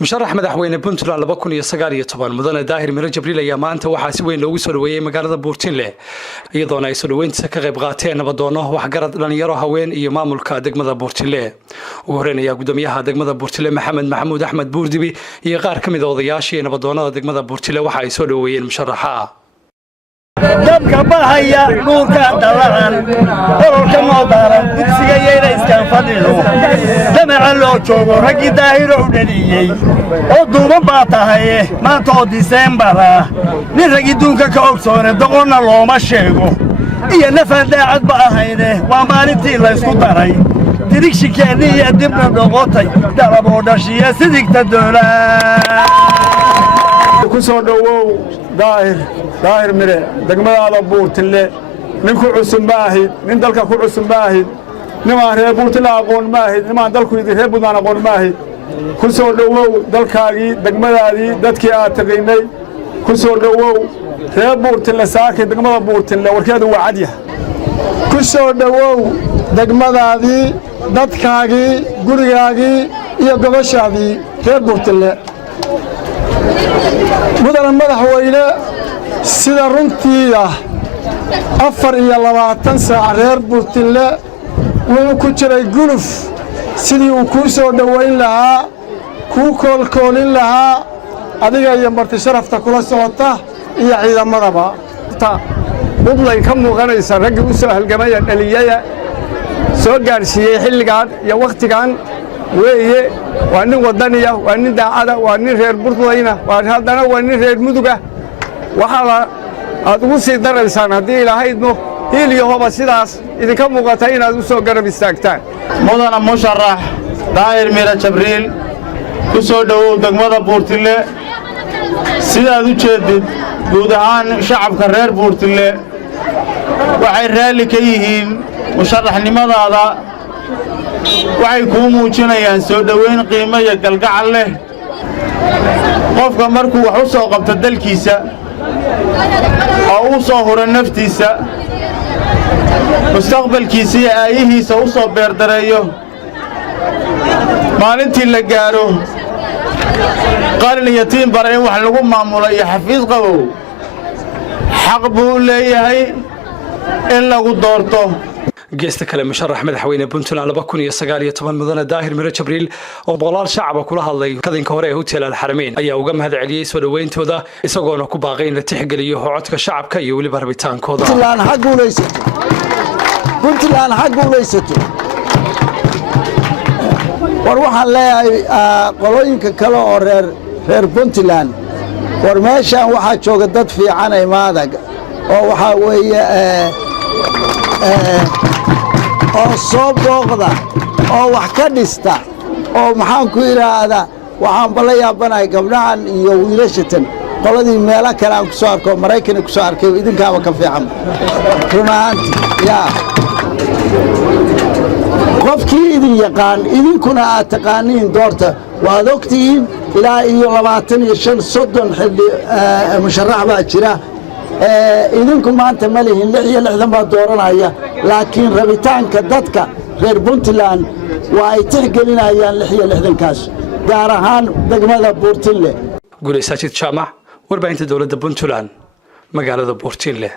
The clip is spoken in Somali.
musharax madaxweyne Puntland 2019 mudane Daahir Miro Jibriil ayaa maanta waxaa si weyn loogu soo dhaweeyay magaalada Buurtinle iyadoo ay soo dhaweyntiisa ka qayb qaateen nabadoono waxgarad dhalinyaro haween iyo maamulka degmada Buurtinle ugu horeynaya gudoomiyaha degmada Buurtinle Maxamed Maxamuud Axmed Buurdibi iyo qaar kamid ah odayaashii nabadoonada degmada Buurtinle waxa ay soo dhaweeyeen musharaxa dabka bahaya dhulka dalacan ololka moodaran dugsiga yeena iskaan fadhiyo damaca loo joogo ragii daahiro u dhaliyay oo duuban baa tahay maanta oo December nin ragii duunka ka ogsoonay doqonna looma sheego iyo nafan daacad ba ahayne waa maalintii la isku daray dirigshikeeni iyo dibna doqotay dalabo dhashiya sidigta doolaa ku soo dhawow daahir mire degmada Buurtinle ninku cusub baahid nin dalka ku cusub baahid nimaan reer Buurtinle aqoon baahid nimaan dalku idin reer Buurtinle aqoon baahid ku soo dhawow dalkaagii degmadaadii dadkii aad taqaynay ku soo dhawow reer Buurtinle saakay degmada Buurtinle warkeedu waa cad yahay ku soo dhawow degmadaadii dadkaagii gurigaagii iyo goboshaadii reer Buurtinle mudane madaxweyne sida runtii 24 saac reer Buurtinle wuxuu ku jiray guluf sidii uu ku soo dhaweyn lahaa ku koolkoolin lahaa adiga iyo marti sharafta kula socota iyo ciidamadaba Puntland ka muuqanaysa ragii u soo halgamay dhaliyada soo gaarsiiyay xilligan iyo waqtigan weeye waa nin wadaniya waa nin daacada waa nin reer Puntland waa haddana waa nin reer muduga waxa aad ugu sii daraysaan haddii ilaahayno hiiliyo hoba sidaas idinka muuqata inaad u soo garab istaagtaan mudane musharax Daahir Miro Jibriil ku soo dhawow degmada Buurtinle sidaad u jeedid guud ahaan shacabka reer Buurtinle waxay raali ka yihiin musharaxnimadaada waxay ku muujinayaan soo dhaweyn qiimo iyo galgacal leh qofka markuu wax u soo qabto dalkiisa oo u soo huro naftiisa mustaqbalkiisa iyo aayihiisa u soo beerdareeyo maalintii la gaaro qalin iyo tiin bara in wax lagu maamulo iyo xafiis qabow xaq buu leeyahay in lagu doorto geesta kale musharax madaxweyne Puntland 2019 mudane Daahir Miro Jibriil oo boqolaal shacab kula hadlay kadinka hore ee Hotel Al-Haramayn ayaa uga mahad celiyay soo dhaweyntooda isagoona ku baaqay in la tixgeliyo codka shacabka iyo waliba rabitaankooda Puntland ha guulaysato war waxaan leeyahay qolooyinka kale oo reer Puntland war meeshan waxa jooga dad fiican ay maadag oo waxa weeye oo soo booqda oo wax ka dhista oo maxaan ku yiraahdaa waxaan bala yaabanahay gabdhahan iyo wiilashatan qoladii meelo kale aan ku soo arko Mareykan ku soo arkay idinkaaba ka fiican runaanti yaa qofkii idin yaqaan idinkuna aad taqaaniin doorta waad ogtihiin ilaa iyo 25-30 xilli musharax baa jira idinku maanta ma lihin 66 baa dooranaya laakiin rabitaanka dadka reer Puntland waa ay tixgelinayaan 66 kaas gaar ahaan degmada Buurtinle guuleysatid jaamac warbaahinta dawladda Puntland magaalada Buurtinle